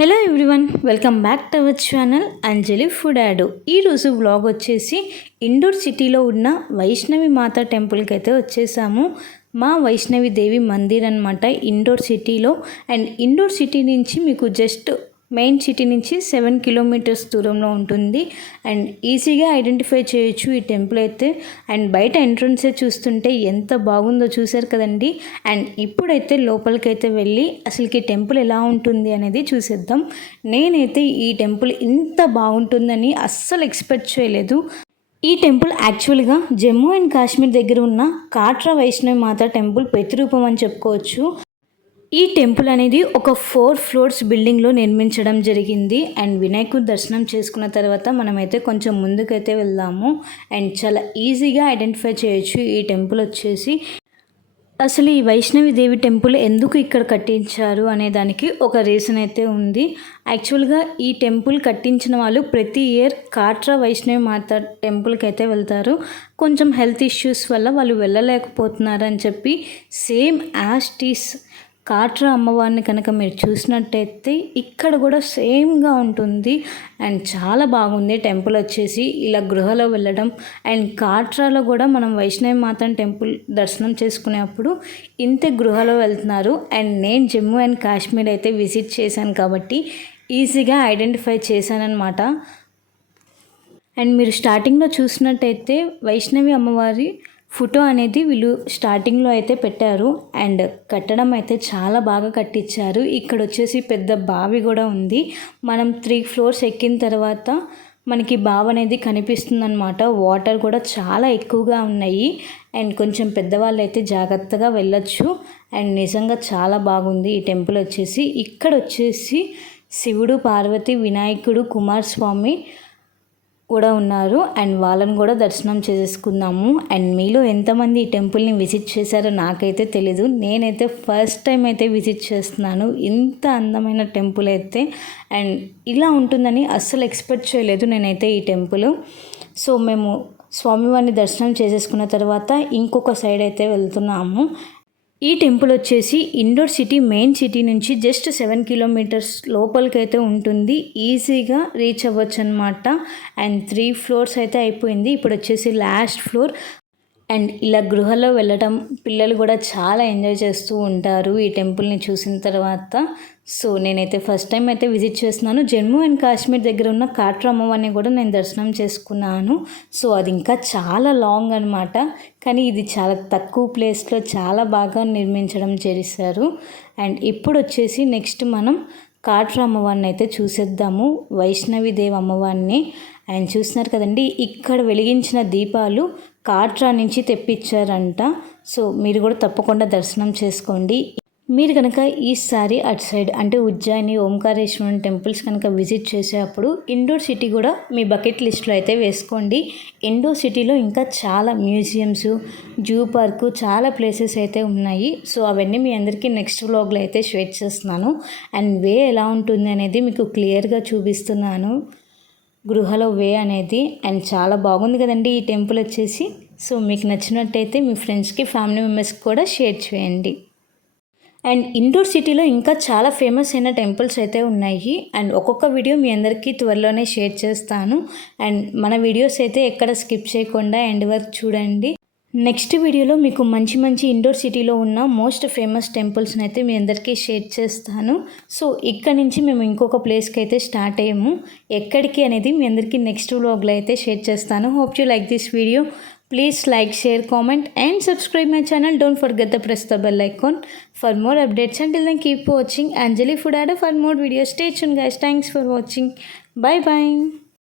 Hello everyone, welcome back to our channel Anjali food add. ఈరోజు vlog వచ్చేసి indoor సిటీలో ఉన్న వైష్ణవి మాత టెంపుల్కి అయితే వచ్చేసాము. మా వైష్ణవి దేవి మందిర్ అనమాట ఇండోర్ సిటీలో. అండ్ ఇండోర్ సిటీ నుంచి మీకు జస్ట్ మెయిన్ సిటీ నుంచి 7 కిలోమీటర్స్ దూరంలో ఉంటుంది. అండ్ ఈజీగా ఐడెంటిఫై చేయొచ్చు ఈ టెంపుల్ అయితే. అండ్ బయట ఎంట్రన్సే చూస్తుంటే ఎంత బాగుందో చూసారు కదండి. అండ్ ఇప్పుడైతే లోపలికైతే వెళ్ళి అసలుకి టెంపుల్ ఎలా ఉంటుంది అనేది చూసేద్దాం. నేనైతే ఈ టెంపుల్ ఇంత బాగుంటుందని అస్సలు ఎక్స్పెక్ట్ చేయలేదు. ఈ టెంపుల్ యాక్చువల్గా జమ్మూ అండ్ కాశ్మీర్ దగ్గర ఉన్న కాట్రా వైష్ణవి మాత టెంపుల్ ప్రతిరూపం అని చెప్పుకోవచ్చు. ఈ టెంపుల్ అనేది ఒక 4 ఫ్లోర్స్ బిల్డింగ్లో నిర్మించడం జరిగింది. అండ్ వినాయకుడు దర్శనం చేసుకున్న తర్వాత మనమైతే కొంచెం ముందుకైతే వెళ్దాము. అండ్ చాలా ఈజీగా ఐడెంటిఫై చేయొచ్చు ఈ టెంపుల్ వచ్చేసి. అసలు ఈ వైష్ణవి దేవి టెంపుల్ ఎందుకు ఇక్కడ కట్టించారు అనే దానికి ఒక రీజన్ అయితే ఉంది. యాక్చువల్గా ఈ టెంపుల్ కట్టించిన వాళ్ళు ప్రతి ఇయర్ కాట్రా వైష్ణవి మాత టెంపుల్కి అయితే వెళ్తారు. కొంచెం హెల్త్ ఇష్యూస్ వల్ల వాళ్ళు వెళ్ళలేకపోతున్నారు అని చెప్పి సేమ్ యాస్టీస్ కాట్రా అమ్మవారిని కనుక మీరు చూసినట్టయితే ఇక్కడ కూడా సేమ్గా ఉంటుంది. అండ్ చాలా బాగుంది టెంపుల్ వచ్చేసి. ఇలా గృహలో వెళ్ళడం అండ్ కాట్రాలో కూడా మనం వైష్ణవి మాత టెంపుల్ దర్శనం చేసుకునేప్పుడు ఇంతే గృహలో వెళ్తున్నారు. అండ్ నేను జమ్మూ అండ్ కాశ్మీర్ అయితే విజిట్ చేశాను కాబట్టి ఈజీగా ఐడెంటిఫై చేశానన్నమాట. అండ్ మీరు స్టార్టింగ్లో చూసినట్టయితే వైష్ణవి అమ్మవారి ఫోటో అనేది వీళ్ళు స్టార్టింగ్లో అయితే పెట్టారు. అండ్ కట్టడం అయితే చాలా బాగా కట్టించారు. ఇక్కడ వచ్చేసి పెద్ద బావి కూడా ఉంది. మనం 3 ఫ్లోర్స్ ఎక్కిన తర్వాత మనకి బావి అనేది కనిపిస్తుందన్నమాట. వాటర్ కూడా చాలా ఎక్కువగా ఉన్నాయి. అండ్ కొంచెం పెద్దవాళ్ళు అయితే జాగ్రత్తగా వెళ్ళొచ్చు. అండ్ నిజంగా చాలా బాగుంది ఈ టెంపుల్ వచ్చేసి. ఇక్కడ వచ్చేసి శివుడు, పార్వతి, వినాయకుడు, కుమారస్వామి కూడా ఉన్నారు. అండ్ వాళ్ళని కూడా దర్శనం చేసుకున్నాము. అండ్ మీలో ఎంతమంది ఈ టెంపుల్ని విజిట్ చేశారో నాకైతే తెలీదు. నేనైతే ఫస్ట్ టైం అయితే విజిట్ చేస్తున్నాను. ఇంత అందమైన టెంపుల్ అయితే అండ్ ఇలా ఉంటుందని అస్సలు ఎక్స్పెక్ట్ చేయలేదు నేనైతే ఈ టెంపుల్. సో మేము స్వామివారిని దర్శనం చేసేసుకున్న తర్వాత ఇంకొక సైడ్ అయితే వెళ్తున్నాము. ఈ టెంపుల్ వచ్చేసి ఇండోర్ సిటీ మెయిన్ సిటీ నుంచి జస్ట్ 7 కిలోమీటర్స్ లోపలికైతే ఉంటుంది. ఈజీగా రీచ్ అవ్వచ్చు అనమాట. అండ్ 3 ఫ్లోర్స్ అయితే అయిపోయింది. ఇప్పుడు వచ్చేసి లాస్ట్ ఫ్లోర్. అండ్ ఇలా గృహలో వెళ్ళటం పిల్లలు కూడా చాలా ఎంజాయ్ చేస్తూ ఉంటారు ఈ టెంపుల్ని చూసిన తర్వాత. సో నేనైతే ఫస్ట్ టైం అయితే విజిట్ చేస్తున్నాను. జమ్మూ అండ్ కాశ్మీర్ దగ్గర ఉన్న కాట్రా అమ్మవారిని కూడా నేను దర్శనం చేసుకున్నాను. సో అది ఇంకా చాలా లాంగ్ అనమాట. కానీ ఇది చాలా తక్కువ ప్లేస్లో చాలా బాగా నిర్మించడం చేశారు. అండ్ ఇప్పుడు వచ్చేసి నెక్స్ట్ మనం కాట్రా అమ్మవారిని అయితే చూసేద్దాము, వైష్ణవి దేవి అమ్మవారిని. అండ్ చూస్తున్నారు కదండి, ఇక్కడ వెలిగించిన దీపాలు కాట్రా నుంచి తెప్పించారంట. సో మీరు కూడా తప్పకుండా దర్శనం చేసుకోండి. మీరు కనుక ఈసారి అటు సైడ్ అంటే ఉజ్జయిని, ఓంకారేశ్వరం టెంపుల్స్ కనుక విజిట్ చేసేటప్పుడు ఇండోర్ సిటీ కూడా మీ బకెట్ లిస్ట్లో అయితే వేసుకోండి. ఇండోర్ సిటీలో ఇంకా చాలా మ్యూజియంస్, జూ పార్కు, చాలా ప్లేసెస్ అయితే ఉన్నాయి. సో అవన్నీ మీ అందరికీ నెక్స్ట్ వ్లాగ్లో అయితే షేర్ చేస్తున్నాను. అండ్ వే ఎలా ఉంటుంది అనేది మీకు క్లియర్గా చూపిస్తున్నాను, గృహలో వే అనేది. అండ్ చాలా బాగుంది కదండి ఈ టెంపుల్ వచ్చేసి. సో మీకు నచ్చినట్టయితే మీ ఫ్రెండ్స్కి, ఫ్యామిలీ మెంబర్స్కి కూడా షేర్ చేయండి. అండ్ ఇండోర్ సిటీలో ఇంకా చాలా ఫేమస్ అయిన టెంపుల్స్ అయితే ఉన్నాయి. అండ్ ఒక్కొక్క వీడియో మీ అందరికీ త్వరలోనే షేర్ చేస్తాను. అండ్ మన వీడియోస్ అయితే ఎక్కడ స్కిప్ చేయకుండా ఎండ్ వరకు చూడండి. నెక్స్ట్ వీడియోలో మీకు మంచి మంచి ఇండోర్ సిటీలో ఉన్న మోస్ట్ ఫేమస్ టెంపుల్స్ని అయితే మీ అందరికీ షేర్ చేస్తాను. సో ఇక్కడ నుంచి మేము ఇంకొక ప్లేస్కి అయితే స్టార్ట్ అయ్యాము. ఎక్కడికి అనేది మీ అందరికీ నెక్స్ట్ వ్లాగ్లో అయితే షేర్ చేస్తాను. Hope you like this video. Please like, share, comment and subscribe my channel. Don't forget to press the bell icon for more updates. Until then, keep watching Anjali Food Ad for more videos. Stay tuned guys. Thanks for watching. Bye bye.